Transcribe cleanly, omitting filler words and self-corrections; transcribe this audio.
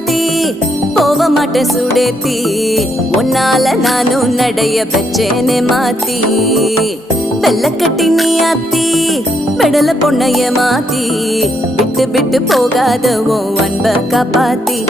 மாத்தி போக மாட்டேன் சுடேத்தி உன்னால நானும் நடைய பெச்சேனே மாத்தி வெள்ளக்கட்டி நீ ஆத்தி பெடல பொண்ணைய மாத்தி விட்டு விட்டு போகாத உன் அன்ப காப்பாத்தி